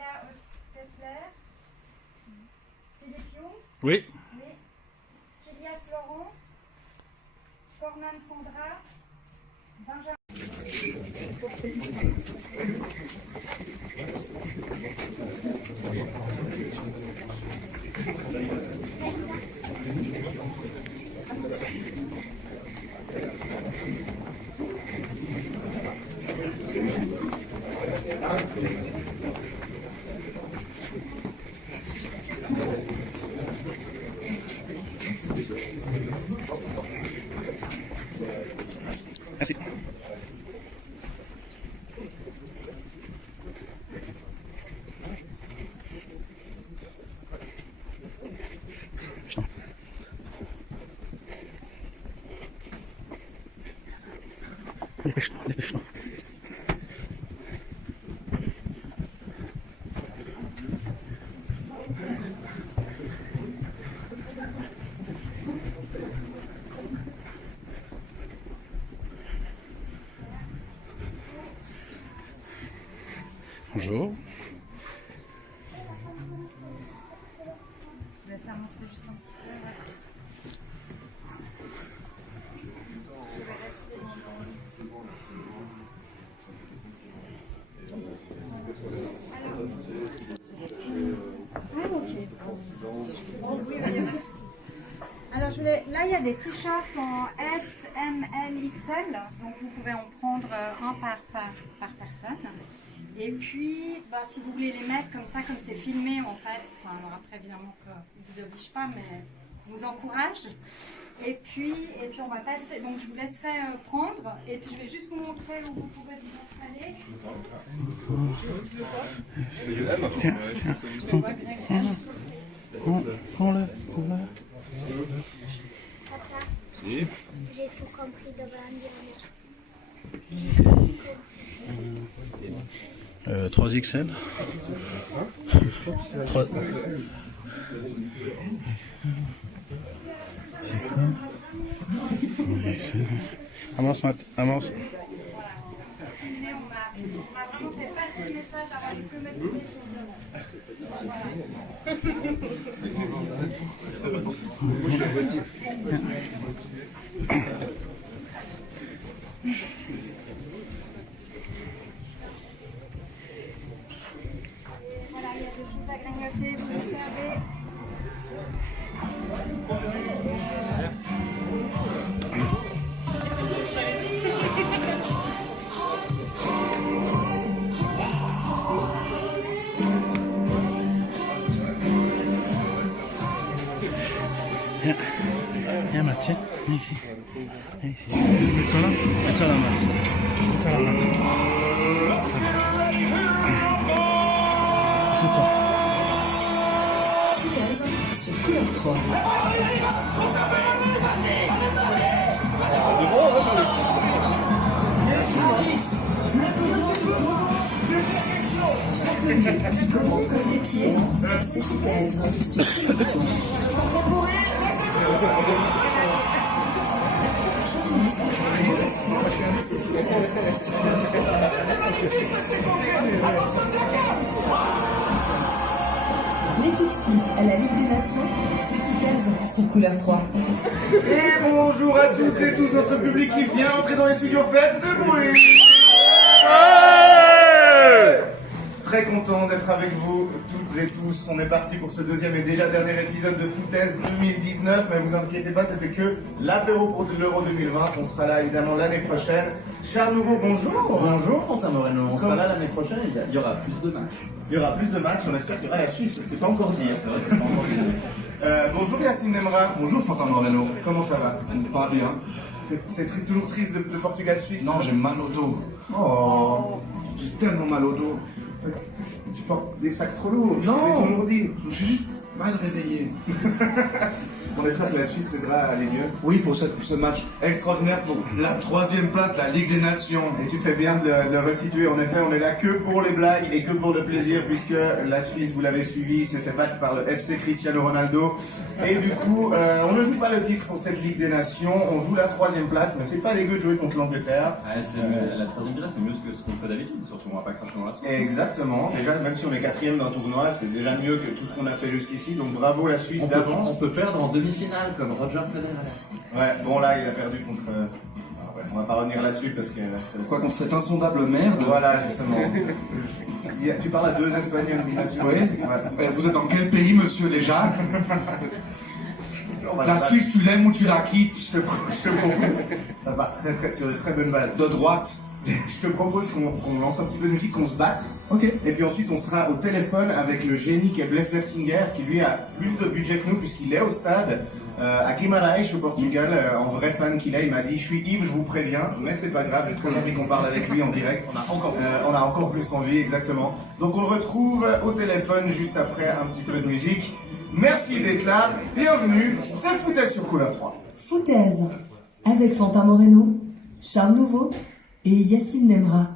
Julia Ostetler, Philippe Young, Oui. Elias Laurent, Cornan Sandra, Benjamin. Merci. Dépêche-toi, dépêche-toi. Bonjour. Je laisse avancer juste un petit peu. Je vais rester Alors, là, il y a des t-shirts en S, M, L, XL. Donc, vous pouvez en prendre un par personne. Et puis, si vous voulez les mettre comme ça, comme c'est filmé, en fait, alors après, évidemment, ne vous oblige pas, mais vous encourage. Et puis, on va passer. Donc, je vous laisserai prendre. Et puis, je vais juste vous montrer où vous pouvez vous installer. Tiens, prends-le. Papa, Si. j'ai tout compris de l'année 3XL. 3... C'est quoi? Avance, Matt, avance. On m'a vraiment fait passer le message avant de plus mettre sur Voilà, il y a des choses à grignoter, vous le savez. Viens, Matt, tiens. Viens ici. Viens ici. Mets-toi là. Mets-toi là, Matt. Mets-toi là, Matt. C'est toi. Sur Couleur 3. Qui commande comme des pieds, c'est efficace sur Couleur 3. L'équipe suisse à la Ligue des Nations, c'est efficace sur Couleur 3. Et bonjour à toutes et tous notre public qui vient entrer dans les studios. Faites de bruit. Très content d'être avec vous toutes et tous. On est parti pour ce deuxième et déjà dernier épisode de Foutaise 2019. Mais vous inquiétez pas, c'était que l'apéro pour l'Euro 2020. On sera là évidemment l'année prochaine. Cher nouveau, bonjour. Bonjour Quentin Moreno, on sera là l'année prochaine et il y aura plus de matchs. Il y aura plus de matchs, on espère qu'il y aura la Suisse, parce que c'est pas encore dit. C'est vrai que c'est pas encore dit. Bonjour Yacine Nemra. Bonjour Quentin Moreno. Comment ça va? Pas bien. C'est toujours triste de Portugal-Suisse? Non, j'ai mal au dos. Oh, J'ai tellement mal au dos. tu portes des sacs trop lourds. Non. Je l'ai toujours dit. Je suis juste mal réveillé. On espère que la Suisse t'aidera à aller mieux. Oui, pour ce match extraordinaire pour la 3e place de la Ligue des Nations. Et tu fais bien de le resituer. En effet, on est là que pour les blagues et que pour le plaisir, puisque la Suisse, vous l'avez suivi, s'est fait battre par le FC Cristiano Ronaldo. Et du coup, on ne joue pas le titre pour cette Ligue des Nations, on joue la 3e place, mais c'est pas dégueu de jouer contre l'Angleterre. Ouais, la 3e place, c'est mieux que ce qu'on fait d'habitude, surtout on va pas cracher dans la sauce. Exactement. Déjà, même si on est 4e d'un tournoi, c'est déjà mieux que tout ce qu'on a fait jusqu'ici. Donc bravo la Suisse d'avance. On peut perdre en demi-finale comme Roger Federer. Ouais, bon là, il a perdu contre... ouais, on va pas revenir là-dessus parce que... Quoi, contre cette insondable merde. Voilà, justement. Tu parles à 2 Espagnols, Ignacio. Oui. Ouais. Vous êtes dans quel pays, monsieur, déjà? La Suisse, tu l'aimes ou tu la quittes? Je te propose, ça part sur de très bonnes bases. De droite. Je te propose qu'on lance un petit peu de musique, qu'on se batte. Ok. Et puis ensuite, on sera au téléphone avec le génie qui est Blaise Bersinger, qui lui a plus de budget que nous, puisqu'il est au stade à Guimarães, au Portugal. En vrai fan qu'il est, il m'a dit: je suis ivre, je vous préviens, mais c'est pas grave, j'ai très envie qu'on parle avec lui en direct. On a encore plus envie, exactement. Donc on le retrouve au téléphone juste après un petit peu de musique. Merci d'être là, bienvenue, c'est Foutaise sur Couleur 3. Foutaise, avec Fantin Moreno, Charles Nouveau et Yacine Nemra.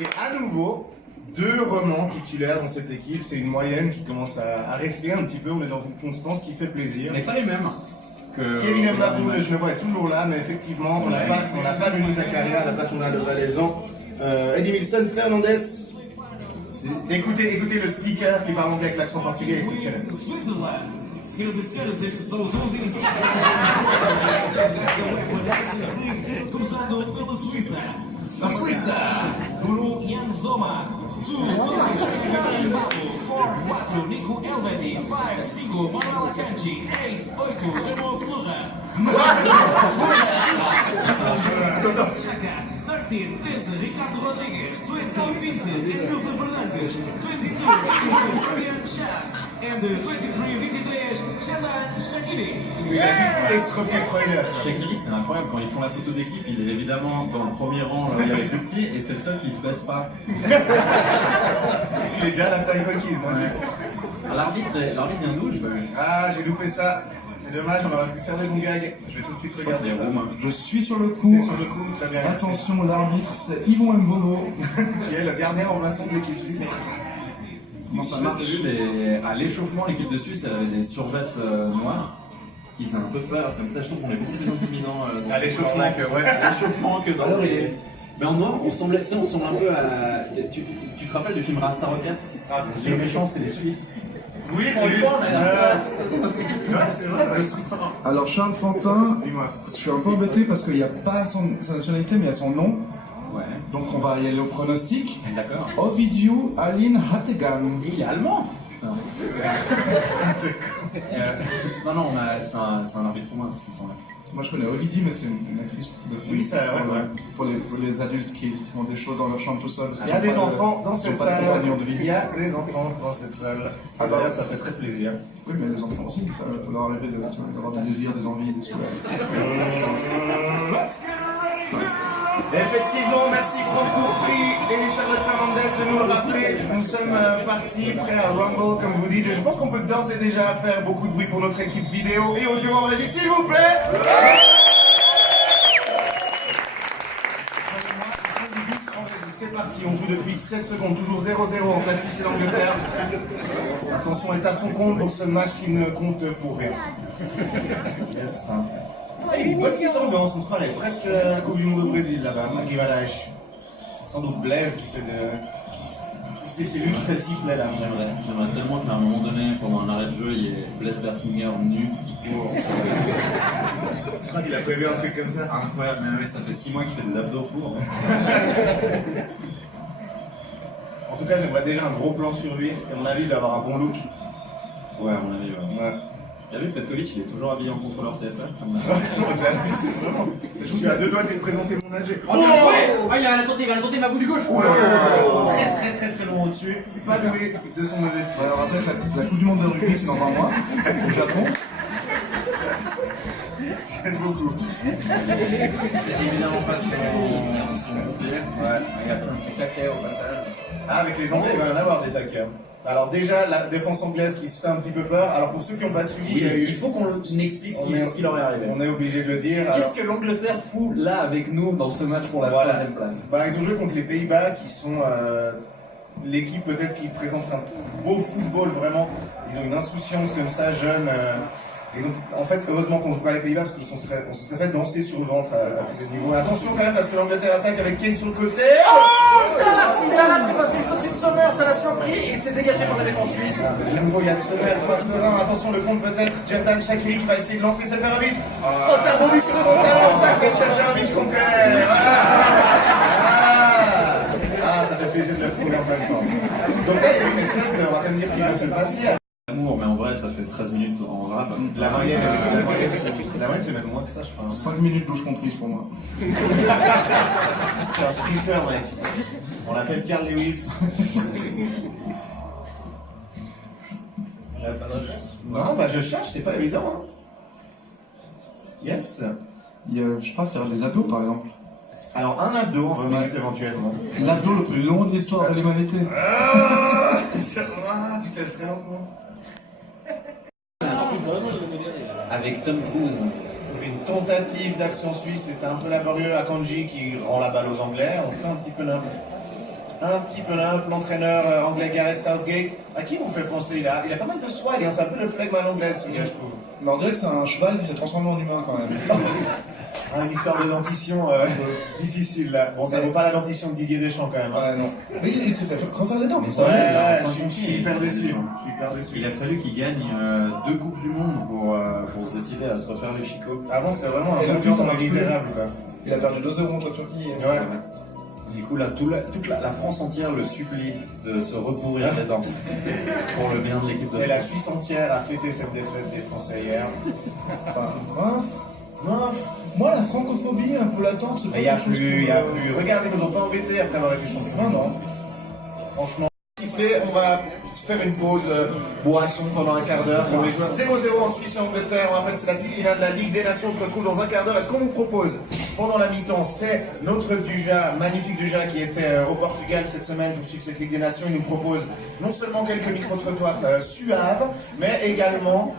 Et à nouveau, 2 romans titulaires dans cette équipe, c'est une moyenne qui commence à rester un petit peu, on est dans une constance qui fait plaisir. Mais pas les mêmes. Kevin Mbabou, le Genevois est toujours là, mais effectivement, on n'a pas Denis Zakaria, à la place on a le Valaisan. Eddie Milson, Fernandez. Écoutez le speaker qui parle anglais avec l'accent portugais exceptionnel. La Suisse. Nico Elvedi, 5, 5, Manuel Akanji, 8, 8, Remo Flora. Chaka, 13, 13, Ricardo Rodrigues, 20, 20, Edmilson Fernandes, 22, Fabian Schach, and 23, 23, Sheldon Shaqiri. Il a juste estropié Freuler. Shaqiri, c'est incroyable, quand ils font la photo d'équipe, il est évidemment dans le premier rang, là où il y avait plus petit, et c'est le seul qui se baisse pas. Il est déjà à la taille requise. L'arbitre vient d'où? Ah, j'ai loupé ça. C'est dommage, on aurait pu faire des bons gags. Je vais tout de suite regarder ça. Je suis sur le coup. Sur le coup, très bien. Attention, l'arbitre, c'est Yvon Mvolo. Qui est le gardien remplaçant de l'équipe suisse. Comment ça marche? À l'échauffement, l'équipe de Suisse avait des survettes noires qui faisaient un peu peur, comme ça je trouve qu'on est beaucoup plus intimidant À l'échauffement que dans Alors, les... Mais en noir, on ressemble un peu à... Tu te rappelles du film Rasta Rocket? Ah, bien sûr. Les méchants, c'est les Suisses. Oui, On c'est le voit, on a la place. Ouais, c'est vrai. Alors, Charles Fantin, Dis-moi. je suis un peu embêté parce qu'il n'y a pas sa nationalité, mais il y a son nom. Ouais, Donc, on va y aller au pronostic. d'accord. Ovidiu Alin Hattegan. Il est allemand. Putain. Non, c'est un arbitre roumain, ce qui me semble. Moi, je connais Ovidie, mais c'est une actrice de film. Oui, ça, ouais. Pour les adultes qui font des choses dans leur chambre tout seul. Il y a des enfants dans cette pas de salle. compagnon de vie. Il y a des enfants dans cette salle. Ah bah, D'ailleurs, ça fait très plaisir. Oui, mais les enfants aussi, ça peut leur arriver d'avoir des désirs, des envies, des souhaits. Effectivement, merci Franck Courpry et Charlotte Fernandez de nous le rappeler. Nous sommes partis, prêts à Rumble, comme vous dites. Je pense qu'on peut d'ores et déjà faire beaucoup de bruit pour notre équipe vidéo et audio en régie, s'il vous plaît. C'est parti, on joue depuis 7 secondes, toujours 0-0 entre la Suisse et l'Angleterre. Attention est à son compte pour ce match qui ne compte pour rien. Yes. Une bonne petite ambiance, on se croirait presque à la Coupe du Monde au Brésil là-bas, à Guimarães. Sans doute Blaise qui fait de... C'est lui qui fait le sifflet là. J'aimerais tellement qu'à un moment donné, pendant un arrêt de jeu, il y ait Blaise Bersinger nu qui court. Je crois qu'il a prévu un truc comme ça. Incroyable, mais ouais, ça fait 6 mois qu'il fait des abdos pour. En tout cas, j'aimerais déjà un gros plan sur lui, parce qu'à mon avis, il doit avoir un bon look. Ouais, à mon avis, ouais. Ouais. T'as vu, Petkovic, il est toujours habillé en contrôleur CFR comme C'est vraiment. Je suis à 2 doigts de lui présenter mon âge. Oh, bien joué! Ah, il va la tenter ma bout du gauche! Oh là là. Très loin au-dessus. Pas doué de son lever. Alors après, la Coupe du Monde de rugby, c'est dans un mois, au Japon. J'aime beaucoup. C'est évidemment pas son pied. Ouais. Il y a un petit taquet au passage. Ah, avec les Anglais, il va y en avoir des taquets. Alors déjà, la défense anglaise qui se fait un petit peu peur. Alors pour ceux qui n'ont pas suivi, il y a eu... Il faut qu'on explique ce qui leur est arrivé. On est obligé de le dire. Qu'est-ce que l'Angleterre fout là avec nous dans ce match pour la troisième place? Bah, ils ont joué contre les Pays-Bas qui sont l'équipe peut-être qui présente un beau football vraiment. Ils ont une insouciance comme ça, jeune. En fait, heureusement qu'on joue pas les Pays-Bas parce qu'on se serait fait danser sur le ventre à ce niveau. Attention quand même parce que l'Angleterre attaque avec Kane sur le côté. Oh, c'est la latte, c'est passé juste au-dessus de Sommer, ça l'a surpris et c'est dégagé par la défense suisse. De nouveau, il y a Sommer, Serein. Attention, le compte peut-être Jerdan Shaqiri qui va essayer de lancer Seferovic. Oh, ça rebondit sur son talent, ça c'est Seferovic qu'on connaît. Ah, ça fait plaisir de le trouver en pleine forme. Donc là, il y a une espèce de, on va quand même dire qu'il vient de se passer. L'amour, mais en vrai, ça fait 13 minutes en rap. La moyenne, c'est même moins que ça, je crois. 5 minutes douche comprise pour moi. C'est un sprinter, mec. On l'appelle Carl Lewis. Non, bah je cherche, c'est pas évident. Hein. Yes. Il y a, je sais pas, faire des abdos par exemple. Alors un abdo en 20 minutes éventuellement. L'abdo le plus long de l'histoire de l'humanité. Tu caches très lentement. Avec Tom Cruise. Une tentative d'action suisse, c'était un peu laborieux. Akanji qui rend la balle aux Anglais. On fait un petit peu nimble. L'entraîneur anglais Gareth Southgate. À qui vous fait penser? Il a pas mal de swag, hein. C'est un peu le flegme à l'anglaise, ce gars, je trouve. Mais on dirait que c'est un cheval qui s'est transformé en humain quand même. Une histoire de dentition difficile là. Bon, ça vaut pas la dentition de Didier Deschamps quand même. Ouais, non. Mais il s'est fait refaire les dents. Mais Ouais, je suis hyper déçu. Il a fallu qu'il gagne 2 Coupes du Monde pour se décider à se refaire les chicots. Avant, c'était vraiment Et un le plus, ça peu marche misérable, quoi. Il a perdu 2-0 contre la Turquie. Ouais. Du coup, là, toute la France entière le supplie de se repourrir les dents pour le bien de l'équipe de Et la France. Suisse entière a fêté cette défaite des Français hier. Moi, la francophobie un peu latente, c'est pas Il y a quelque chose plus, que- Regardez, ils nous ont pas embêtés après avoir été champions. Non. Franchement, sifflé, on va se faire une pause boisson pendant un quart d'heure. On est 0-0 en Suisse et Angleterre. On rappelle, c'est la petite finale de la Ligue des Nations. On se retrouve dans un quart d'heure. Et ce qu'on vous propose pendant la mi-temps, c'est notre Duja, magnifique Duja qui était au Portugal cette semaine pour suivre cette Ligue des Nations. Il nous propose non seulement quelques micro-trottoirs suaves, mais également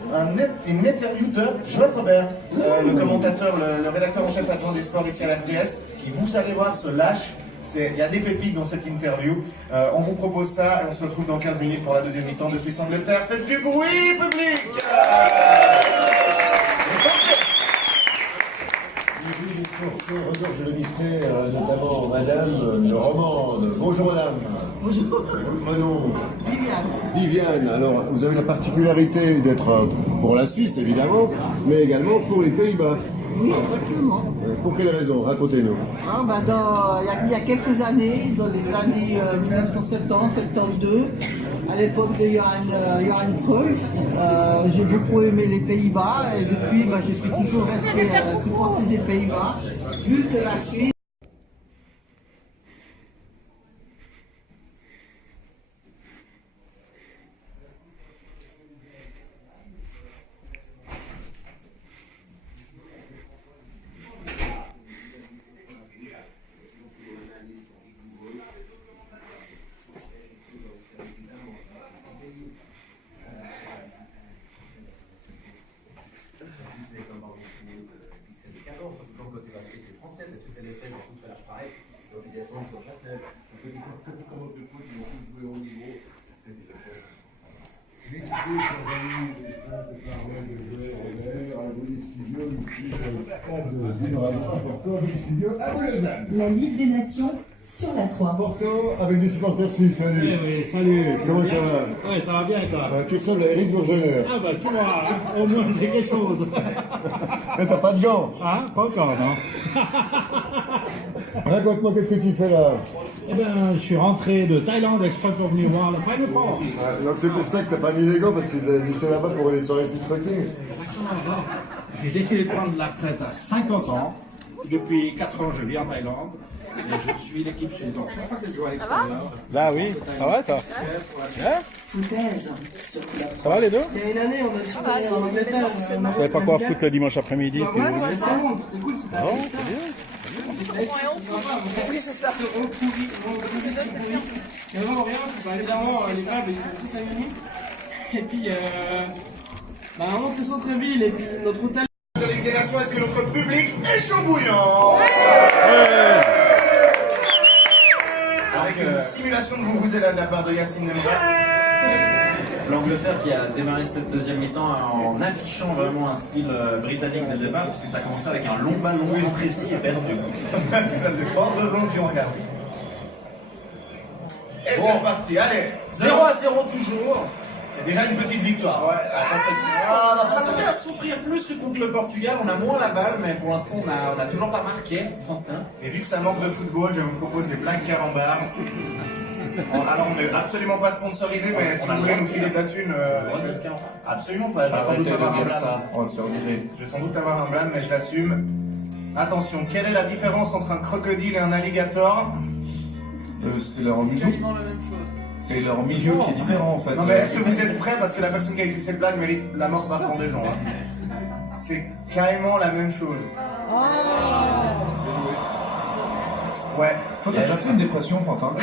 une interview de Joël Robert, le commentateur, le rédacteur en chef adjoint des sports ici à la RTS, qui, vous allez voir, se lâche. Il y a des pépites dans cette interview. On vous propose ça et on se retrouve dans 15 minutes pour la deuxième mi-temps de Suisse-Angleterre. Faites du bruit, public! Bonjour, je le mystère, notamment Madame de Romande. Bonjour Madame. Bonjour. Mon nom Viviane. Alors, vous avez la particularité d'être pour la Suisse, évidemment, mais également pour les Pays-Bas. Oui, exactement. Pour quelle raison? Racontez-nous. Il y a quelques années, dans les années 1970-72, à l'époque de Johan Cruyff, j'ai beaucoup aimé les Pays-Bas et depuis je suis toujours resté supporter des Pays-Bas, vu que la Suisse. La Ligue des Nations sur la 3. Porto avec des supporters suisses. Salut. Oui, salut. Comment ça va? Ouais, ça va bien et toi? Tu ressembles à Eric Bourgeonneur. Ah bah tu vois, hein, au moins j'ai quelque chose. Mais t'as pas de gants. Ah, pas encore, non? Raconte-moi, qu'est-ce que tu fais là? Eh ben, je suis rentré de Thaïlande exprès pour venir voir le Final Four. Donc c'est pour ça que t'as pas mis les gants, parce que tu as laissé là-bas pour les soirées fist fucking. J'ai décidé de prendre la retraite à 50 ans. Depuis 4 ans, je vis en Thaïlande. Et je suis l'équipe suisse. Donc chaque fois que je joue à l'extérieur. Bah oui, ça va toi? Foutaise sur la 3. Ça va les deux? Il y a une année, on a joué en Angleterre. Vous savez pas quoi foutre le dimanche après-midi? C'était cool, c'était Non, c'est bien. Oui, c'est ça. Il y a vraiment rien, bah, évidemment, les clubs, ils sont tous alignés. Et puis, bah, on monte le centre-ville et puis notre hôtel. La Ligue des Nations, est-ce que notre public est chaud bouillant? Avec une simulation de vous-vous-êtes de la part de Yacine Nemra. L'Angleterre qui a démarré cette deuxième mi-temps en affichant vraiment un style britannique dès le départ, parce que ça a commencé avec un long ballon imprécis et perdu. Ça, c'est fort de gens qui ont regardé. Et c'est reparti, allez. 0-0 toujours. C'est déjà une petite victoire. Ouais, ça tendait à souffrir plus que contre le Portugal. On a moins la balle, mais pour l'instant, on a toujours pas marqué. Fantin. Et vu que ça manque de football, je vous propose des blagues carambars. Alors, on n'est absolument pas sponsorisé, mais si vous voulez nous filer de la thune. Absolument pas. Je vais sans doute avoir un blâme. On va se faire virer. Je vais sans doute avoir un blâme, mais je l'assume. Attention, quelle est la différence entre un crocodile et un alligator? C'est leur milieu. Quasiment la même chose. C'est leur milieu qui est différent en fait. Non mais est-ce que vous êtes prêts? Parce que la personne qui a écrit cette blague mérite la mort par pendaison. Hein. C'est carrément la même chose. Ouais. Toi, t'as déjà fait une dépression, Fantin?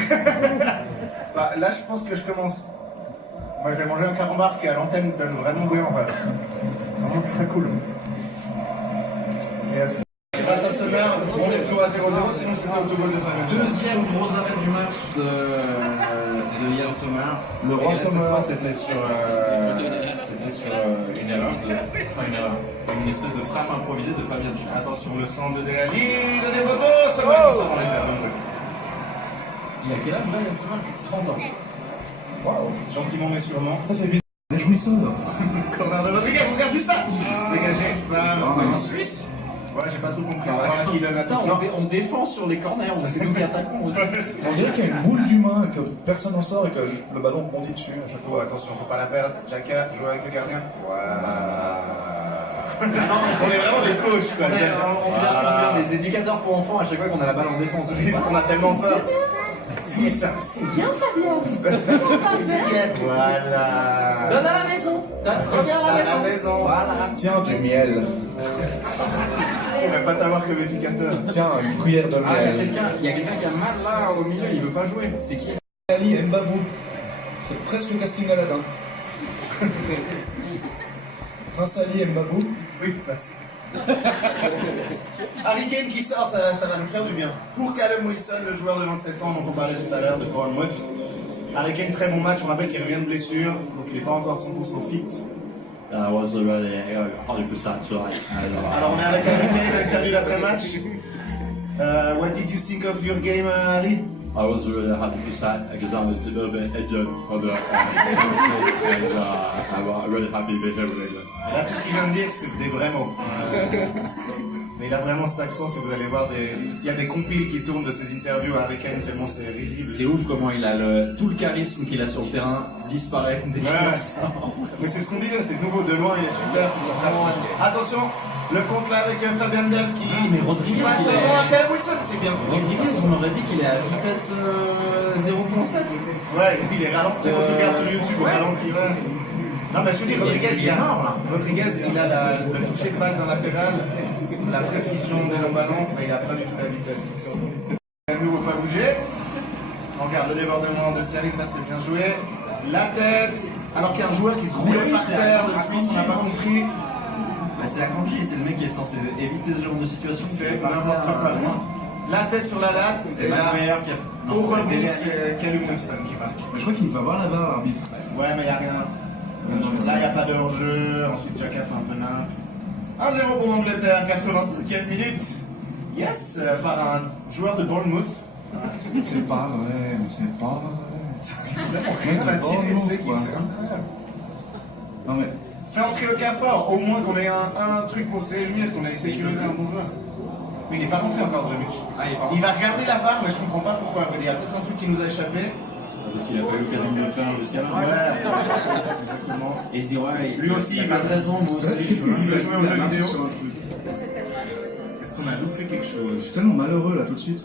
Bah, là, je pense que je commence. Moi, je vais manger un carambar qui à l'antenne donne vraiment goût en fait. C'est vraiment très cool. Et grâce à ce maire, on est toujours à 0-0, sinon c'était autogol de Fabien. Deuxième gros arrêt du match de Yann Sommer. Le roi Sommer. C'était sur une erreur, une espèce de frappe improvisée de Fabien. Attention, le centre de Delali, deuxième poteau, Sommer qui sort dans les airs. Il a quel âge là, Yann Sommer? 30 ans. Waouh, gentiment mais sûrement. Ça fait bizarre. Réjouissant là. Corner de Rodriguez, regarde juste ça. Dégagé. En Suisse. Ouais, j'ai pas tout compris. On va voir qui donne la touche. On défend sur les corners, c'est nous qui attaquons. On dirait qu'il y a une boule d'humain, que personne n'en sort et que le ballon rebondit dessus à chaque fois. Attention, faut pas la perdre. Jacka, joue avec le gardien. Voilà. On est vraiment des coachs quoi. On vient des éducateurs pour enfants à chaque fois qu'on a la balle en défense. On a tellement peur. C'est bien Fabien. Voilà. Donne à la maison. Reviens à la maison. Voilà. Tiens, du miel. On va pas t'avoir comme éducateur. Tiens, une cuillère de miel. Il y a quelqu'un qui a mal là au milieu, il veut pas jouer. C'est qui? Ali Mbabou. C'est presque le casting Aladdin. Prince Ali Mbabou. Oui, merci. Harry Kane qui sort, ça va nous faire du bien. Pour Callum Wilson, le joueur de 27 ans dont on parlait tout à l'heure, de Bournemouth. Harry Kane, très bon match, on rappelle qu'il revient de blessure, donc il n'est pas encore 100% fit. I was already 100% right. Alors on est avec Harry Kane, interview après-match. What did you think of your game, Harry? I was really happy to say because I'm a little bit injured for the and I'm really happy with everything. Là, tout ce qu'il vient de dire, c'est des vrais mots. Mais il a vraiment cet accent, si vous allez voir, il y a des compiles qui tournent de ses interviews à Harry Kane, tellement c'est risible. C'est ouf comment il a tout le charisme qu'il a sur le terrain disparaît dès qu'il sort. Mais c'est ce qu'on disait, c'est nouveau, de loin, il est super. Attention, le compte là avec Fabien Delph qui mais Rodriguez, passe devant à Callum Wilson, c'est bien. Rodriguez, on aurait dit qu'il est à vitesse 0.7. Ouais, il est ralenti quand tu regardes sur YouTube, ralenti. Non, mais je veux dire, Rodriguez, il a le toucher de balle dans la pédale, la précision des longs ballons, mais il n'a pas du tout la vitesse. Nous, on va pas bouger. On regarde le débordement de Sterling, ça c'est bien joué. La tête, alors qu'il y a un joueur qui se roulait par terre de Suisse, on n'a pas compris. Bah, c'est Akanji, c'est le mec qui est censé éviter ce genre de situation. C'est n'importe quoi. La tête sur la latte, et là, au rebond, c'est Callum Wilson qui marque. Mais je crois qu'il va voir là-bas, l'arbitre. Ouais, mais il n'y a rien. Là, il n'y a pas de hors-jeu. Ensuite, Jacka fait un peu nimp. 1-0 pour l'Angleterre, 85e minute. Yes, par un joueur de Bournemouth. C'est pas vrai, mais c'est pas vrai. Évidemment, rien à tirer, c'est incroyable. Non mais. Fais entrer au Cafort, au moins qu'on ait un truc pour se réjouir, qu'on ait sécurisé un bon joueur. Mais il n'est pas rentré encore, Dremic. Il va regarder la barre, mais je comprends pas pourquoi. Il y a peut-être un truc qui nous a échappé. Parce qu'il n'a pas eu l'occasion de le faire jusqu'à là. Ouais, exactement. Et il se dit, ouais, lui aussi, il a pas de raison, moi aussi. Il veut jouer aux jeux vidéo. Sur un truc. Est-ce qu'on a loupé quelque chose? Je suis tellement malheureux là tout de suite.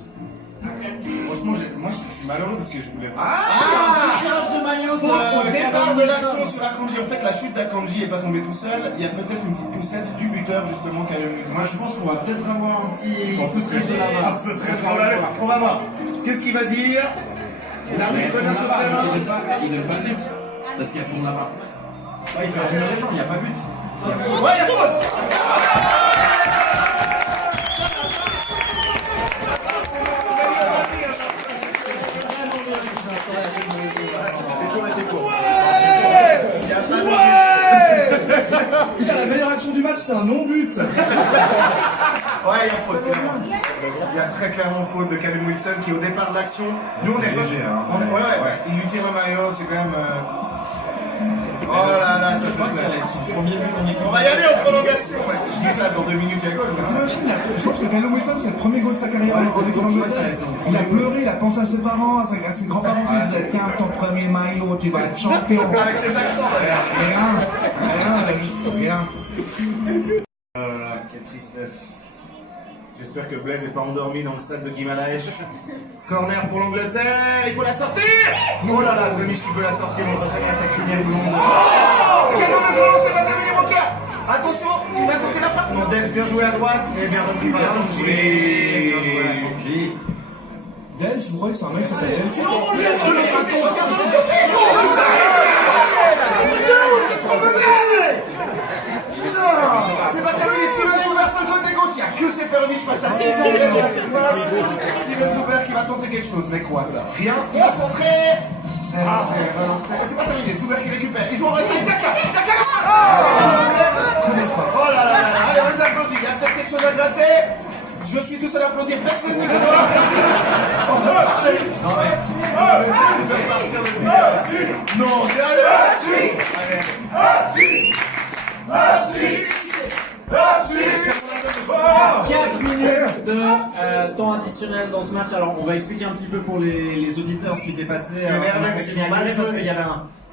Franchement, moi je suis malheureux parce que je voulais. Petit tirage de maillot Au départ de l'action sur Akanji, en fait la chute d'Akanji n'est pas tombée tout seul. Il y a peut-être une petite poussette du buteur justement Callum Wilson. Moi je pense qu'on va peut-être avoir un petit. Bon, ce serait scandaleux. On va voir. Qu'est-ce qu'il va dire? L'arbitre vient sur le terrain. Il ne veut pas le mettre. Parce qu'il retourne là-bas. Ouais, il fait revenir les gens, il n'y a pas but. Ouais, il y a faute. Putain, la meilleure action du match, c'est un non-but. Ouais, il y a faute, clairement. Il y a très clairement faute de Callum Wilson qui, au départ de l'action, nous on est léger, hein. Ouais. Il lui tire le maillot, c'est quand même. Oh là là, ça Je crois que ça va être son premier but en équipe. On va y aller en prolongation. Ouais. Je dis ça, dans 2 minutes, il y a goal. T'imagines, je pense que Callum Wilson, c'est le premier goal de sa carrière en Angleterre. Il a pleuré, il a pensé à ses parents, à ses grands-parents qui lui disaient tiens, ton premier maillot, tu vas être champion. Avec cet accent, Rien. Oh là là, quelle tristesse. J'espère que Blaise n'est pas endormi dans le stade de Guimaraes. Corner pour l'Angleterre, il faut la sortir. Oh là là, Demisch qui peut la sortir, on va très bien sa crinière blonde. Oh, quelle mauvaise relance, ça va terminer mon cœur. Attention, il va tenter la frappe. Non, Delph, bien joué à droite, et bien repris par Tongi. Delph, vous croyez que c'est un mec qui s'appelle Delph? C'est pas terminé, Steven Zuber sur le côté gauche, il n'y a que Seferovic face à 6 Anglais dans la surface. Steven Zuber qui va tenter quelque chose, mais quoi? Rien, il va centrer. C'est pas terminé, Zuber qui récupère, il joue en réseau, Xhaka Oh là là là, allez on les applaudit, il y a peut-être quelque chose à gratter. Je suis tout seul à applaudir, personne ne me voit. Non, c'est allez. 4 minutes de temps additionnel dans ce match. Alors on va expliquer un petit peu pour les auditeurs ce qui s'est passé. Il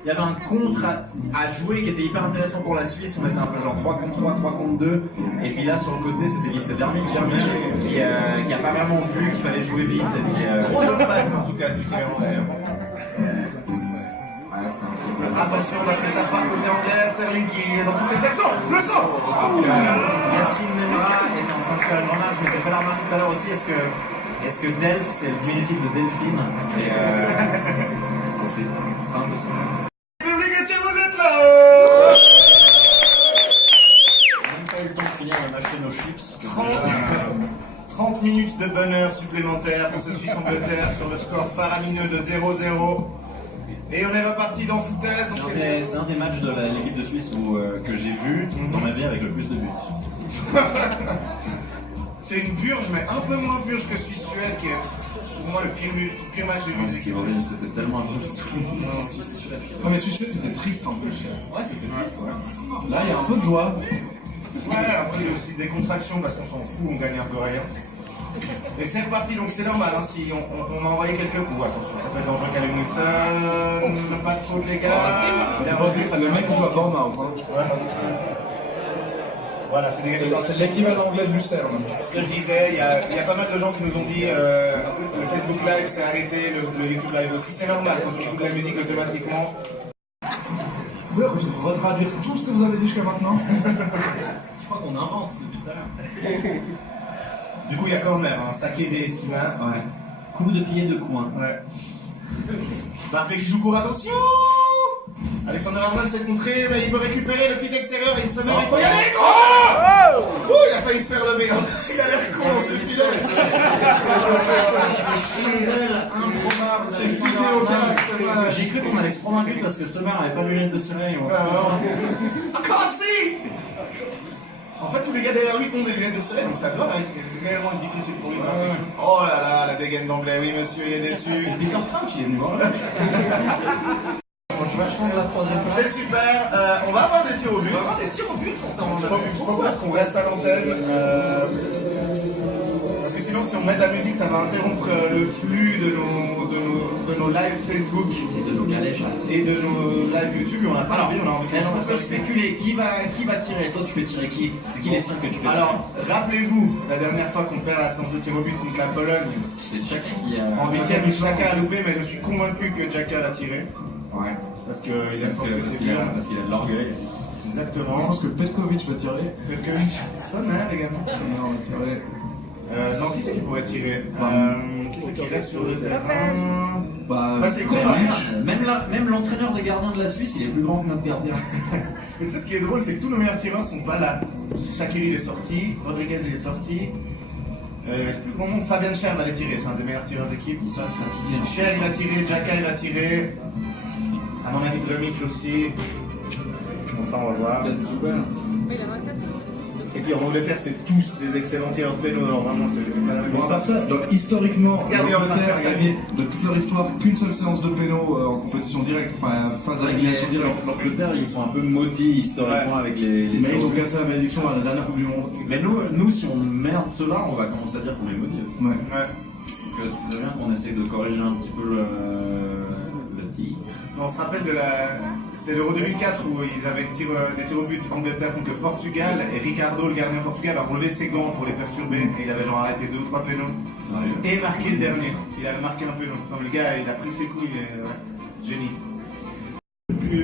y avait un contre à jouer qui était hyper intéressant pour la Suisse. On était un peu genre 3 contre 3, 3 contre 2. Et puis là sur le côté c'était Dermik qui a pas vraiment vu qu'il fallait jouer vite. Gros impact en tout cas du tir anglais. Attention parce que ça part côté anglais, Serling qui est dans toutes les actions. Le sang. Yacine Nemra est en train de faire une grand match, mais je vais faire la remarque tout à l'heure aussi. Est-ce que Delph c'est le diminutif de Delphine? Et c'est un peu ça. Public, est-ce que vous êtes là? On n'a même pas eu le temps de finir de mâcher nos chips. 30 minutes de bonheur supplémentaire pour ce Suisse-Angleterre sur le score faramineux de 0-0. Et on est reparti dans Footette. C'est un des matchs de l'équipe de Suisse que j'ai vu dans ma vie avec le plus de buts. C'est une purge, mais un peu moins purge que Suisse-Suède, qui est pour moi le pire match de musique. C'était tellement un peu Non mais Suisse-Suède c'était triste en plus. Ouais, c'était triste, ouais. Là il y a un peu de joie. Ouais, après il y a aussi des contractions parce qu'on s'en fout, on gagne un peu rien. Et c'est reparti, donc c'est normal, hein, si on m'a envoyé quelques coups, attention, ça peut être dangereux Callum Wilson, pas de faute les gars. Le mec qui joue à Bournemouth. Voilà, c'est l'équivalent anglais de Lucerne. Ce que je disais, il y a pas mal de gens qui nous ont dit le Facebook Live s'est arrêté, le YouTube Live aussi, c'est normal, quand on écoute la musique automatiquement. Vous pouvez retraduire tout ce que vous avez dit jusqu'à maintenant? Je crois qu'on invente depuis tout à l'heure. Du coup, il y a corner, hein, saqué des Esquimaux. Ouais. Coup de pied de coin. Ouais. Mbappé qui joue court, attention. Alexander Arnold s'est contré, mais il peut récupérer le petit extérieur et il se met. Il faut y aller. Oh, il a failli se faire lever. Il a l'air con dans ce filet. Chandelle improbable. C'est le cité au cas. J'ai cru qu'on allait se prendre un but parce que Sommer n'avait pas de lunettes de soleil. Cassi. En fait, tous les gars derrière lui ont des lunettes de soleil, donc ça doit être réellement difficile pour lui. Oh là là, la dégaine d'anglais, oui monsieur, il est déçu. C'est Peter Crouch, il est venu voir là. C'est super, on va avoir des tirs au but. On va avoir des tirs au but, je propose qu'on reste à l'antenne. Parce que sinon, si on met de la musique, ça va interrompre le flux de nos lives Facebook. Et de nos galèches. Et de nos lives YouTube. On a pas envie, on a envie de faire. Est-ce qu'on peut spéculer qui va tirer? Toi, tu fais tirer qui? C'est qui les 5 que tu fais tirer? Alors, rappelez-vous, la dernière fois qu'on perd la séance de tir au but contre la Pologne, c'est Xhaka qui a. En week-end, Xhaka a loupé, mais je suis convaincu que Xhaka l'a tiré. Ouais. Parce qu'il a de l'orgueil. Exactement. Je pense que Petkovic va tirer. Petkovic. Sommer également. Sommer va tirer. Non, qui c'est qui pourrait tirer Qui c'est qui reste sur le terrain c'est con, Même l'entraîneur des gardiens de la Suisse, il est plus grand que notre gardien. Mais tu sais, ce qui est drôle, c'est que tous nos meilleurs tireurs sont pas là. Shaqiri il est sorti, Rodriguez il est sorti. Il reste plus grand monde. Fabian Scher va les tirer, c'est un des meilleurs tireurs d'équipe. Ils sont fatigués. Scher il a tiré, Xhaka il a tiré. À mon avis, Dremic aussi. Enfin, on va voir. Et puis en Angleterre, c'est tous des excellents tireurs de pénaux. Alors vraiment, c'est pas la même Bon, à part histoire. ça, historiquement, Regardez, l'Angleterre a enfin, gagné de toute leur histoire qu'une seule séance de pénaux en compétition directe, enfin phase de réguliation directe. L'Angleterre, ils sont un peu maudits historiquement avec les Mais ils ont cassé la malédiction à la dernière Coupe du Monde. Mais nous, si on merde ceux-là, on va commencer à dire qu'on est maudits aussi. Ouais. Donc c'est bien qu'on essaye de corriger un petit peu le tir. On se rappelle de c'était l'Euro 2004 où ils avaient des tirs au but Angleterre contre le Portugal et Ricardo, le gardien portugais, a enlevé ses gants pour les perturber et il avait genre arrêté 2 ou 3 pénaux et marqué le dernier. Il avait marqué un pénal. Comme le gars, il a pris ses coups, il est génie.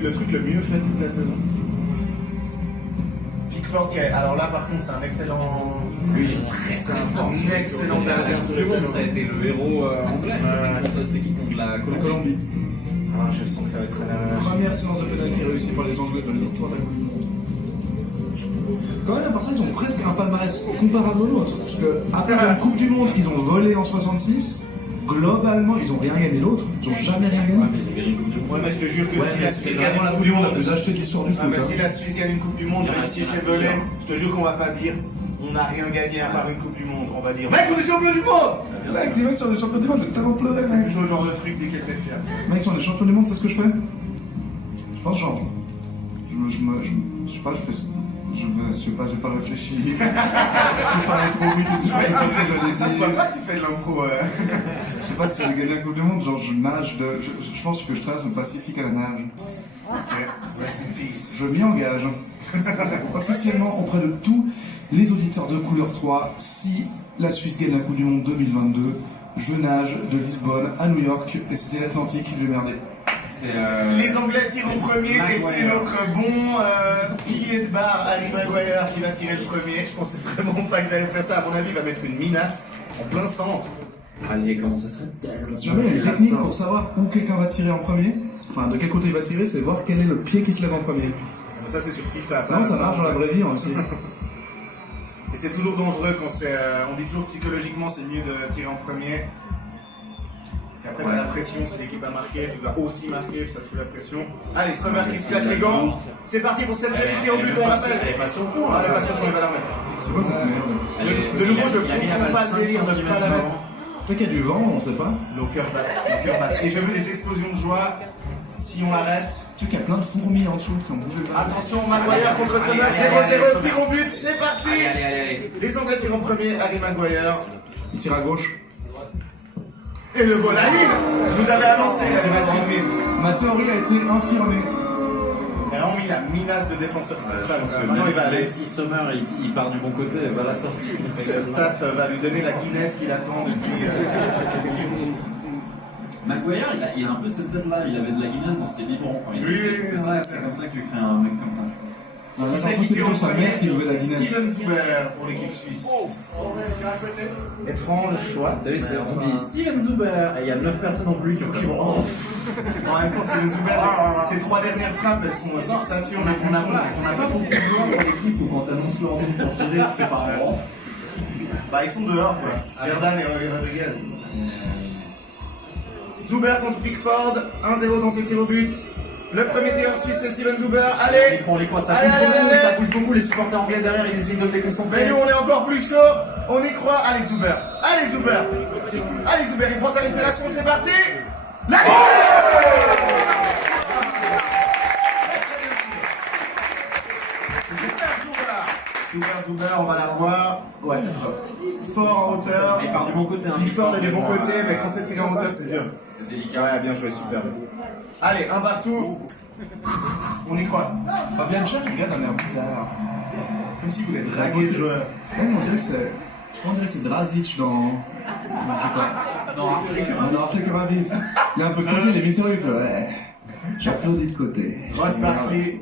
Le truc le mieux fait toute la saison. Pickford, alors là par contre c'est un excellent. Lui, il est très fort. Un excellent gardien sur le monde, ça a été le héros anglais contre cette équipe contre la Colombie. Ah, je sens que ça va être la Première séance de pénalty réussie par les Anglais dans l'histoire de la Coupe du Monde. Quand même, à part ça, ils ont presque un palmarès comparable au nôtre. Parce que, après la Coupe du Monde qu'ils ont volé en 66, globalement, ils n'ont rien gagné d'autre. Ils n'ont jamais rien gagné. Ouais, mais je te jure que si la Suisse gagne la une Coupe du Monde la plus achetée de l'histoire du foot. mais si la Suisse gagne une Coupe du Monde, même si c'est volé, je te jure qu'on va pas dire on n'a rien gagné à part une Coupe du Monde. On va dire mec, on est champion du monde. Mec, dis-moi sur les champions du monde, je vais tellement pleurer, mec. C'est le genre de truc dès qu'elle était fière. Mec, sur les champions du monde, c'est ce que je fais. Je pense, genre. Je sais pas, je sais pas, j'ai pas réfléchi. J'ai parlé trop vite et tout. Je sais pas ce que j'allais Ça se essayer. voit pas que tu fais de l'impro. Je sais pas si j'ai gagné la Coupe du Monde, genre je nage je pense que je traverse le Pacifique à la nage. Ok, rest in peace. Je m'y engage. Officiellement auprès de tous les auditeurs de Couleur 3, si la Suisse gagne la Coupe du Monde 2022, je nage de Lisbonne à New York et c'était l'Atlantique, j'ai merdé. Les Anglais tirent en premier et c'est notre bon pilier de barre, Harry Maguire, qui va tirer le premier. Je pensais vraiment pas qu'il allait faire ça. À mon avis, il va mettre une minace en plein centre. Allez, comment ça serait tellement. Si jamais il y a une technique pour savoir où quelqu'un va tirer en premier, enfin de quel côté il va tirer, c'est voir quel est le pied qui se lève en premier. Ça, c'est sur FIFA. Non, ça marche dans la vraie vie aussi. Et c'est toujours dangereux quand c'est. On dit toujours que psychologiquement, c'est mieux de tirer en premier. Parce qu'après, t'as la pression, si l'équipe a marqué, tu dois aussi marquer, puis ça te fout la pression. Allez, Sommer qui se claque les gants. C'est parti pour cette série de tirs au but, on l'appelle. Elle est pas sur le point, elle est pas sur le point, il va la remettre. C'est quoi cette merde? De nouveau, je comprends pas le délire de pas la mettre. Peut-être qu'il y a du vent, on sait pas. Nos cœurs battent. Et j'ai vu des explosions de joie. Si on l'arrête. Tu sais qu'il y a plein de fourmis en dessous qui ont bougé le bas. Attention, Maguire contre Sommer. 0-0, tir au but, c'est parti. Allez. Les Anglais tirent en premier, Harry Maguire. Il tire à gauche. Et le goal arrive. Je vous avais annoncé la gratuité. Ma théorie a été infirmée. Il a mis la minace de défenseur central. Parce que Maintenant, il va aller. si Sommer il part du bon côté, il va la sortir. Le staff va lui donner la Guinness qu'il attend depuis. Maguire, il a un peu cette tête-là, il avait de la Guinness dans ses biberons quand il Oui, c'est c'est ça, ça. c'est comme ça que tu crées un mec comme ça. Attention, c'est plutôt sa mère qui levait la Guinness. Steven Zuber pour l'équipe suisse. Étrange choix. T'as vu, on dit Steven Zuber, et il y a 9 personnes en plus qui ont fait En même temps, Steven Zuber, ses 3 dernières frappes, elles sont sur Saturne. On n'a pas beaucoup de joueurs dans l'équipe où quand t'annonces leur nom pour tirer, tu fais pas un Bah, ils sont dehors, quoi. Jordan et Rodriguez. Zuber contre Pickford, 1-0 dans ses tirs au but. Le premier tireur suisse, c'est Steven Zuber. Allez! On les croit, ça Allez, bouge beaucoup, allez. ça bouge beaucoup, les supporters anglais derrière, ils essayent de le déconcentrer. Mais nous, on est encore plus chaud. On y croit. Allez, Zuber. Allez, Zuber. Allez, Zuber, il prend sa respiration, c'est parti. La Zuber, on va la voir. Ouais, c'est top. Fort en hauteur. Il part du bon côté. Pickford est du bon côté, mais quand c'est tiré en hauteur, c'est dur. C'est délicat. Ouais, bien joué, super. Allez, un partout. On y croit. Fabien Cher, il regarde un air bizarre. Comme si vous voulez draguer le joueur. Ouais, on dirait que c'est. Je crois qu'on dirait que c'est Drazic dans. Je sais pas. Dans Arthur que Raviv. Il est un peu de côté, il est mystérieux, il fait ouais. J'applaudis de côté. Ross Barkley,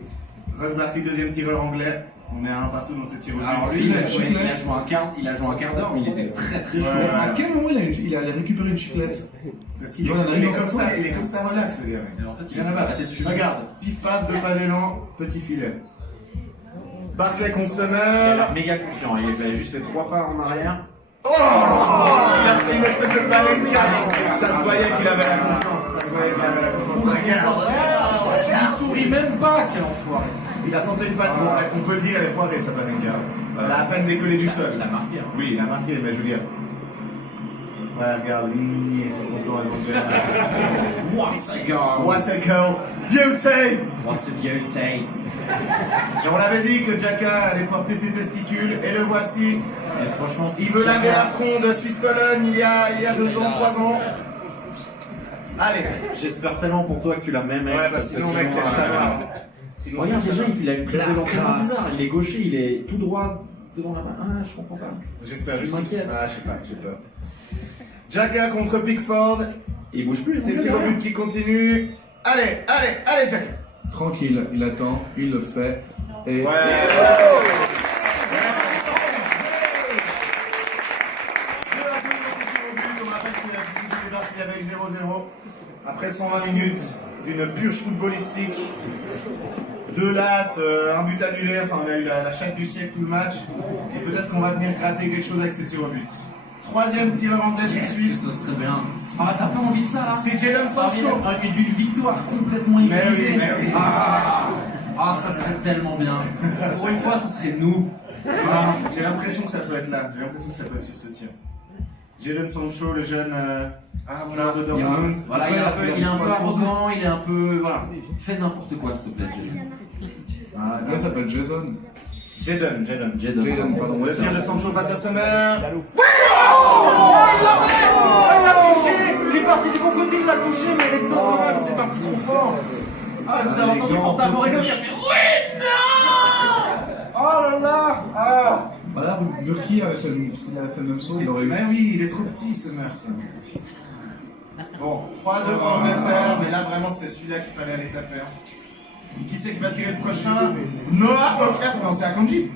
deuxième tireur anglais. On est à un partout dans ces tirs au but. Alors lui, il a joué un quart d'heure, mais il était très très chaud. À quel moment il allait récupérer une chiclette? Parce qu'il est comme ça, relax le gars. En fait, il a arrêté de fumer. Regarde, pif paf, 2 pas d'élan, petit filet. Barclay contre Il a Summer. l'air méga confiant, il a juste fait 3 pas en arrière. Oh, il a fait une espèce de palenka. Ça se voyait qu'il avait la confiance. Regarde. Il sourit même pas, quel enfoiré. Il a tenté une patte. Bon, on peut le dire, elle est foirée sa palenka. Elle a à peine décollé du sol. Il a marqué. Hein. Oui, il a marqué, mais je veux dire. Ouais, regarde, ils sont contents, ils ont fait. What a girl. What a girl. Beauty. What's a beauty. Et on l'avait dit que Jaka allait porter ses testicules, et le voici. Et franchement, il veut laver l'affront de Suisse-Pologne il y a 2 ans, 3 ans. Allez. J'espère tellement pour toi que tu l'as même. Ouais, bah sinon, mec, c'est le chaleur. Regarde, déjà, il a une prise de l'entraînement bizarre. Il est gaucher, il est tout droit devant la main. Ah, je comprends pas. J'espère. Je m'inquiète. Ah, je sais pas, j'ai peur. Jaka contre Pickford. Il bouge plus, c'est tirs au but qui continue. Allez, Jaka. Tranquille, il attend, il le fait. Et... Ouais. Il avait eu 0-0. Après 120 minutes d'une purge footballistique, 2 lattes, un but annulé, enfin on a eu la chatte du siècle tout le match. Et peut-être qu'on va venir gratter quelque chose avec ce tir au but. 3e tireur anglais tout de suite. Ça serait bien. Ah, t'as pas envie de ça là? C'est Jadon Sancho. Et d'une victoire complètement inéditée. Mais oui. Ah, ça serait tellement bien. Pour une fois, ce serait nous. Ah, j'ai l'impression que ça peut être là. J'ai l'impression que ça peut être sur ce tir. Jadon Sancho, le jeune joueur de Dortmund. Voilà, il est un peu arrogant, il est un peu. Voilà. Fais n'importe quoi, s'il te plaît, Jason. Là, ça s'appelle Jason. Jadon, pardon. Le tir de Sancho face à Summer. Ouais, oh, il l'a touché. Il est parti du bon côté, il l'a touché, mais il est dedans quand même, c'est parti trop fort. Ah, vous avez entendu Fanta Moreno qui a fait oui, non. Oh là là. Ah. Voilà, Burki avait fait le même saut, il aurait eu. Mais oui, il est trop petit, Summer. Bon, 3-2 pour Angleterre, mais là vraiment c'était celui-là qu'il fallait aller taper. Qui c'est qui va tirer le prochain? Noah Okafor. Non, c'est Akanji.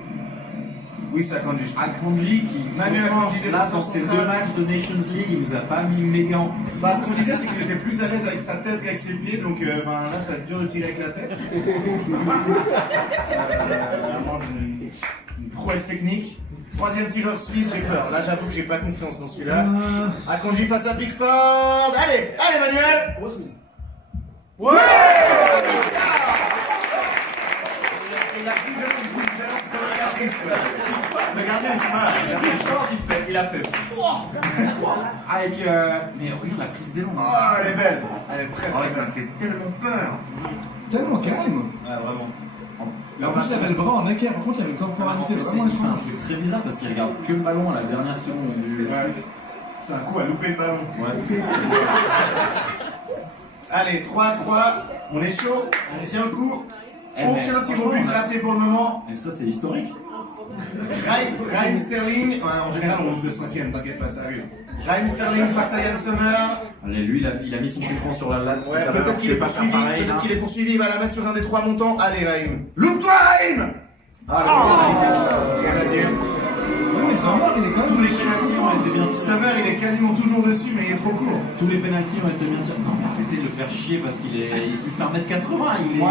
Oui, c'est Akanji. Akanji qui, Manuel Akanji, là, dans ces 2 matchs de Nations League, il nous a pas mis méga en plus. Bah, ce qu'on disait, c'est qu'il était plus à l'aise avec sa tête qu'avec ses pieds, donc là, ça va être dur de tirer avec la tête. Vraiment une prouesse technique. 3e tireur suisse, j'ai peur. Là, j'avoue que j'ai pas confiance dans celui-là. Akanji face à Pickford. Allez, Manuel. Ouais. Il a pris le coup de verre. Regardez, il a fait. Avec. Mais regarde la prise d'élan. Oh, elle est belle. Elle est très belle. Elle fait tellement peur. Tellement calme. Ouais, vraiment. Mais en plus, il avait le bras en équerre. Par contre, il avait une corporalité vraiment Il fait un truc très bizarre parce qu'il regarde que le ballon à la dernière seconde. C'est un coup à louper le ballon. Ouais. Allez, 3-3. On est chaud. On tient le coup. Aucun tir au but raté pour le moment. Et ça, c'est historique. Raheem Sterling, en général on loupe le 5e, t'inquiète pas, ça arrive. Raheem Sterling face à Yann Sommer. Allez, lui, il a mis son coup franc sur la latte. Ouais, peut-être qu'il est poursuivi, qu'il est poursuivi, il va la mettre sur un des 3 montants. Allez, Raheem. Loupe-toi, Raheem. Rien à dire. Oui, mais Sommer, il est quand même. Tous les pénaltys ont été bien tirés. Sommer, il est quasiment toujours dessus, mais il est trop court. Tous les pénaltys ont été bien tirés. Non, mais arrêtez de le faire chier parce qu'il fait 1m80, il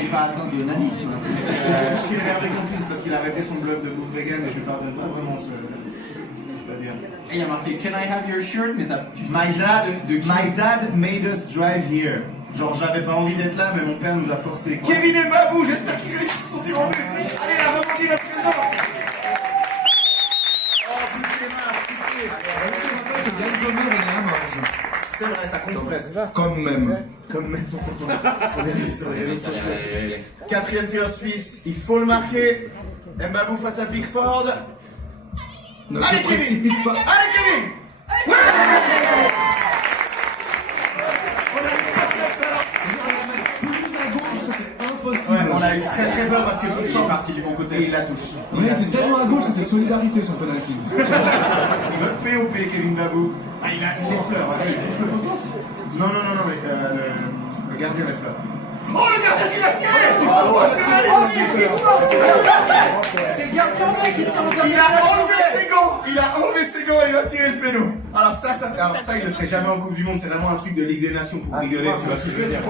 est pas atteint de nanisme. Je suis énervé qu'en plus parce qu'il a arrêté son blog de bouffe vegan et je lui pardonne pas vraiment ce. Et il y a marqué Can I have your shirt? Mais My dad made us drive here. Genre, j'avais pas envie d'être là, mais mon père nous a forcé. Kevin et Babou, j'espère qu'il réussit son tir en but. Allez, la rebondie à présent. Oh, pitié. Yann Sommer, il est à marge. C'est vrai, ça compte presque. Comme même. On est sur les réseaux sociaux. 4e tireur suisse, il faut le marquer. Mbabou face à Pickford. Allez, Kevin. Allez, Kevin. Ouais. Ouais, on a eu très peur parce que il est parti du bon côté. Et il la touche. On était tellement à gauche, c'était solidarité son penalty. Il vote POP, Kevin Babou. Ah, il a des fleurs. Voilà, il touche le poteau. Non, mais le gardien les fleurs. Oh, le gardien qui l'a tiré. C'est le gardien anglais qui tire le Il a enlevé ses gants. Il a enlevé ses gants et il a tiré le péno. Alors ça, il le ferait jamais en Coupe du Monde. C'est vraiment un truc de Ligue des Nations pour rigoler. Tu vois ce que je veux dire? Et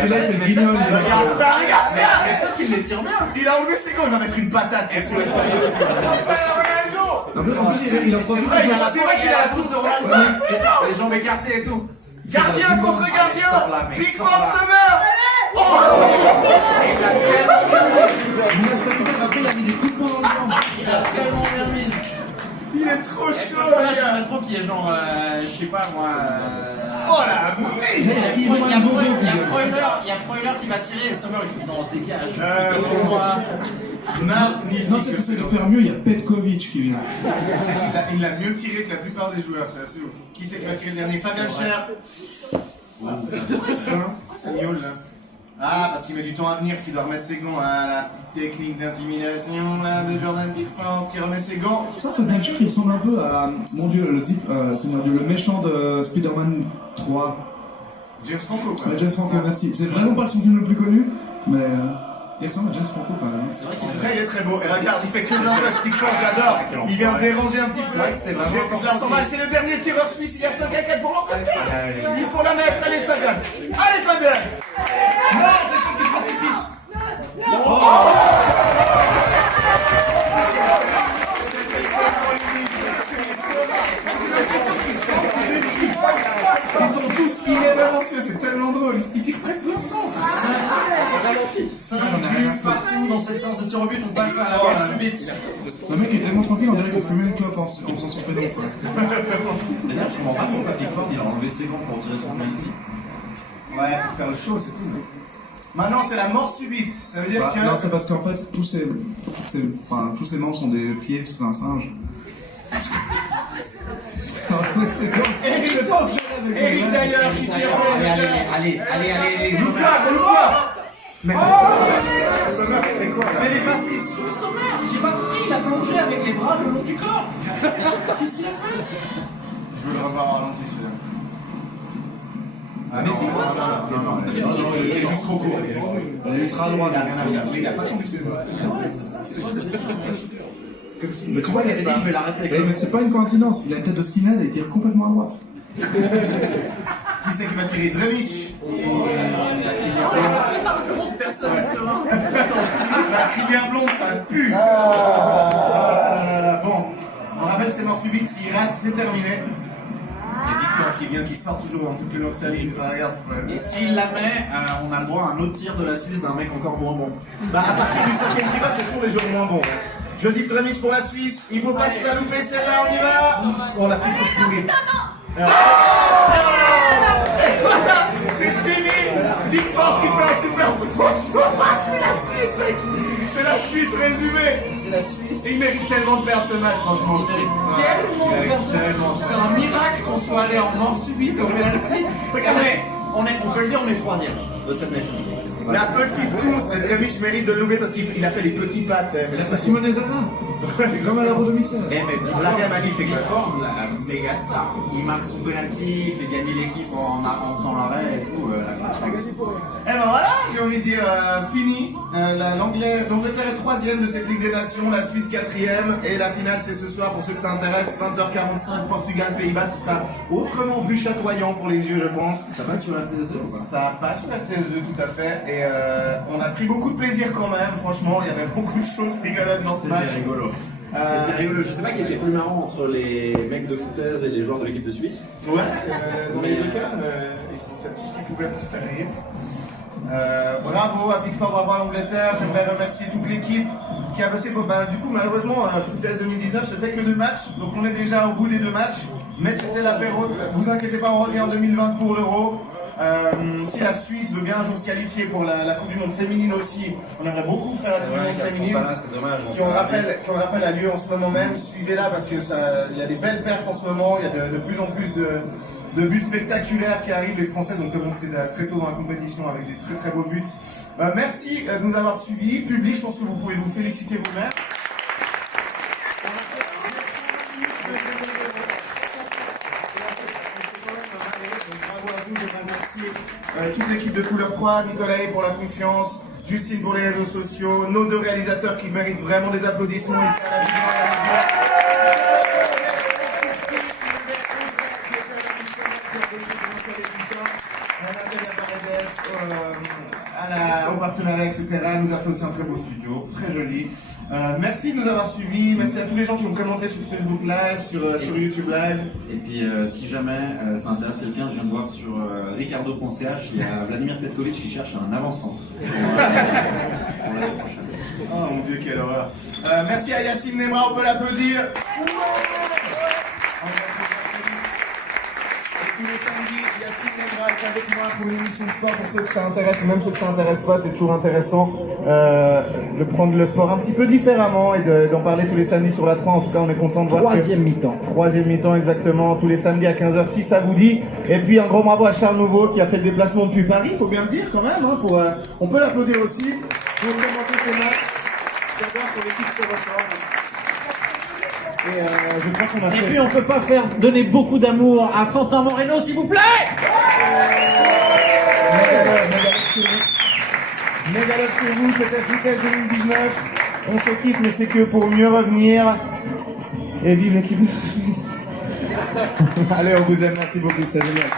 puis là, il fait le guignol. Regarde ça, regarde ça. Mais peut-être qu'il les tire bien. Il a enlevé ses gants. Il va mettre une patate. C'est sûr. En plus, il en profite. C'est vrai qu'il a la pousse de Ronaldo. Les jambes écartées et tout. Gardien contre gardien. Pickford se meurt. Après, il a mis des coups de poing dans le ventre. Il a tellement bien mise. Il est trop chaud, Là, les j'ai gars. un trop qui est genre, je sais pas moi. Oh la merde. Il y a Freuler qui va tirer et Sommer il fait non, dégage. Magnifique. Non, c'est que c'est de faire mieux, il y a Petkovic qui vient. Il l'a mieux tiré que la plupart des joueurs, c'est assez ouf. Qui c'est qui va tirer le dernier? Fabien Cher. Pourquoi ça miaule là? Ah, parce qu'il met du temps à venir, parce qu'il doit remettre ses gants. Ah, la petite technique d'intimidation là de Jordan Pickford qui remet ses gants. Ça, Fabien Cher, il ressemble un peu à. Mon dieu, le type, c'est le méchant de Spider-Man 3. James Franco, quoi. Ouais, James Franco, merci. C'est vraiment pas son film le plus connu, mais. Il ressemble à James Franco quand même. C'est vrai qu'il il est très beau. Et regarde, il fait que l'inverse. Pickford, j'adore. Il vient déranger un petit peu. C'est vrai que c'était vraiment Je la sens mal. C'est le dernier tireur suisse. Il y a 5-4 pour l'Angleterre. Il faut la mettre. Allez, Fabien. Allez, Fabien. Non, c'est sûr qu'il se précipite. Ils sont tous irrévérencieux. C'est tellement drôle. Ils tirent presque le centre. 5 buts partout dans cette séance de tir au but, on passe à la balle subite. Le mec est tellement tranquille, on dirait qu'il fumait une clope en faisant son pédo. D'ailleurs, je me rends pas compte que Pickford il a enlevé ses gants pour tirer son penalty. Ouais, pour faire le show, c'est tout. Maintenant, c'est la mort subite. Ça veut dire que. Non, c'est parce qu'en fait, tous ces membres sont des pieds, c'est un singe. Eric d'ailleurs qui tire. Allez, Loupe-toi. Mais Sommer, tu fais quoi là? Mais il est passé sous Sommer. J'ai pas compris, il a plongé avec les bras le long du corps. Qu'est-ce qu'il a fait? Je veux le revoir en ralenti celui-là. Mais c'est quoi ça? Non, il était juste trop court. Il est ultra droit. Il a pas tombé sur le Ouais, c'est ça, c'est quoi ce délire? Mais tu vois, il s'est dit, je vais l'arrêter avec mais c'est pas une coïncidence, il a une tête de skinhead et il tire complètement à droite. Qui c'est qui va tirer? Dremic. personne ne se rend. La crinière blonde, ça pue. Bon, on rappelle c'est mort subite, s'il rate, c'est terminé. Il y a Pickford qui sort toujours un peu plus long que sa ligne. Regarde. Et s'il la met, on a le droit à un autre tir de la Suisse d'un mec encore moins bon. Bah à partir du 5e tirage, c'est toujours les joueurs moins bons. Josip Dremic pour la Suisse, il faut pas se la louper celle-là, on y va. Oh la petite pousse pourrie. Et voilà, c'est fini. Pickford qui fait un super c'est la Suisse, mec. C'est la Suisse résumée. C'est la Suisse. Et il mérite tellement de perdre ce match, franchement. Tellement c'est un miracle qu'on soit allé en mort subite au penalty. On peut le dire, on est 3e de cette nation. La petite course, Dremic mérite de le louper parce qu'il a fait les petits pas. C'est Simone Zaza. Comme à l'Euro 2016. Mais la rien magnifique. Pickford, la méga star. Il marque son penalty, il fait gagner l'équipe en faisant l'arrêt et tout. Et ben voilà, j'ai envie de dire fini. L'Angleterre est 3e de cette Ligue des Nations, la Suisse 4e. Et la finale, c'est ce soir pour ceux que ça intéresse. 20h45, Portugal, Pays-Bas. Ce sera autrement plus chatoyant pour les yeux, je pense. Ça passe sur RTS2 ou pas? Ça passe sur RTS2, tout à fait. Et on a pris beaucoup de plaisir quand même. Franchement, il y avait beaucoup de choses rigolotes dans ce match. C'était rigolo. C'était rigolo. Je sais pas qui était plus marrant entre les mecs de foutaise et les joueurs de l'équipe de Suisse. Ouais, dans les deux cas, ils ont fait tout ce qu'ils pouvaient pour se faire rire. Bravo à Pickford, bravo à l'Angleterre. J'aimerais remercier toute l'équipe qui a bossé. Du coup, malheureusement, Foutaise 2019, c'était que 2 matchs. Donc on est déjà au bout des 2 matchs. Mais c'était l'apéro. Vous inquiétez pas, on revient en 2020 pour l'Euro. Si la Suisse veut bien un jour se qualifier pour la Coupe du Monde féminine aussi, on aimerait beaucoup faire la Coupe du Monde féminine. C'est dommage. Qui on rappelle a lieu en ce moment même. Suivez-la parce que il y a des belles perfs en ce moment. Il y a de plus en plus de buts spectaculaires qui arrivent. Les Françaises ont commencé très tôt dans la compétition avec des très très beaux buts. Merci de nous avoir suivis. Public, je pense que vous pouvez vous féliciter vous-même. Bravo à vous. Je remercie toute l'équipe de Couleur 3, Nicolas pour la confiance, Justine pour les réseaux sociaux, nos deux réalisateurs qui méritent vraiment des applaudissements. Au partenariat, etc. Elle nous a fait aussi un très beau studio, très joli. Merci de nous avoir suivis, merci à tous les gens qui ont commenté sur Facebook Live, sur YouTube Live. Et puis si jamais ça intéresse quelqu'un, je viens de voir sur ricardo.ch, il y a Vladimir Petkovic qui cherche un avant-centre pour l'année prochaine. Oh mon Dieu, quelle horreur. Merci à Yacine Nemra, on peut l'applaudir. Tous les samedis, Yacine Nemra est avec moi pour une émission de sport. Pour ceux que ça intéresse, même ceux que ça intéresse pas, c'est toujours intéressant de prendre le sport un petit peu différemment et d'en parler tous les samedis sur la 3. En tout cas, on est content de voir. Troisième mi-temps. Troisième mi-temps, exactement. Tous les samedis à 15h si ça vous dit. Et puis un gros bravo à Charles Nouveau qui a fait le déplacement depuis Paris, il faut bien le dire quand même. Hein, on peut l'applaudir aussi pour commenter ces matchs. D'abord pour l'équipe se reforme. Et je crois qu'on a fait. Et puis on peut pas faire donner beaucoup d'amour à Quentin Moreno, s'il vous plaît. Mégalove chez vous, c'était Foutaise 2019. On se quitte, mais c'est que pour mieux revenir. Et vive l'équipe de Suisse. Allez, on vous aime, merci beaucoup, c'est génial.